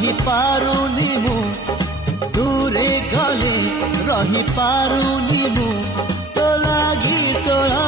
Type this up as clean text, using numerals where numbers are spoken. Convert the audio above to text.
रही पारुनी मु दूरे गले रही पारुनी मु तो लागी सोला